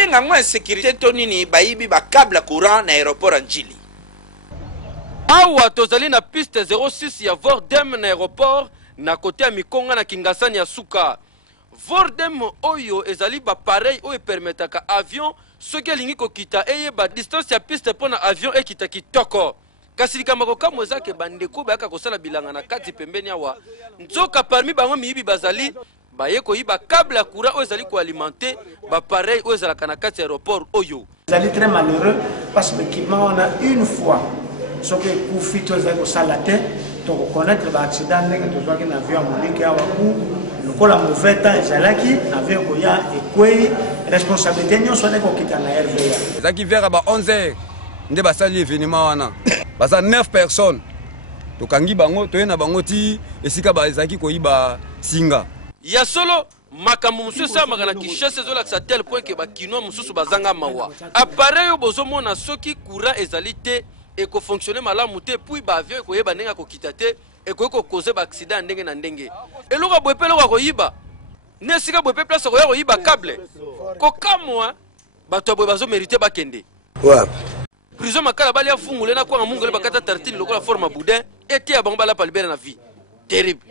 babenga ngwa sécurité tonini bayibi ba câble courant na aéroport Njili. Awa tozali na piste 06 ya Vordem na aéroport na côté ya Mikonga na Kingasani ya Suka. Vordem oyo ezali ba pareil oyo permetaka avion soki alingi kokita eye ba distance ya piste pona avion ekita kitoko. Kasi likambo kamo ezake bandeko bayaka kosala bilanga na kati pembeni awa. Nzoka parmi bango miyibi bazali baye koyiba câble ya courant oyo ezali koalimenter ba pareil oyo ezalaka na kati ya aéroport oyo. Ezali très malheureux parce que l'équipement on a une fois ce que Koufi tozali kosala te to reconnaître ba accident ndenge tozwaki na avion monike awa ku lokola mauvais temps ezalaki avion koya ekwei responsabilité nyonso ane kokita na RVA. Ezaki vers ba 11h nde basali événement wana. Basa 9 personnes. Tokangi bango toyena bango ti esika bazaki koyiba singa. Ya solo makambo mususu amaka na Kinshasa ezolakisa tel point ke bakinoa mususu bazanga mawa. Appareil bozomona soki courant ezali te eko fonctionner malamu te puis ba avion ekoyeba ndenge kokita te ekoyeko causer ba accident ndenge na ndenge. Eloka bwepelo kwa koyiba. Nesika bwepe place koya koyiba câble. Kokamwa bato boye bazo mériter bakende. Wapi? Prison makala bali afungule na kwa mungu le bakata tartine lokola forme boudin ete ya bango bala palibera na vie. Terrible.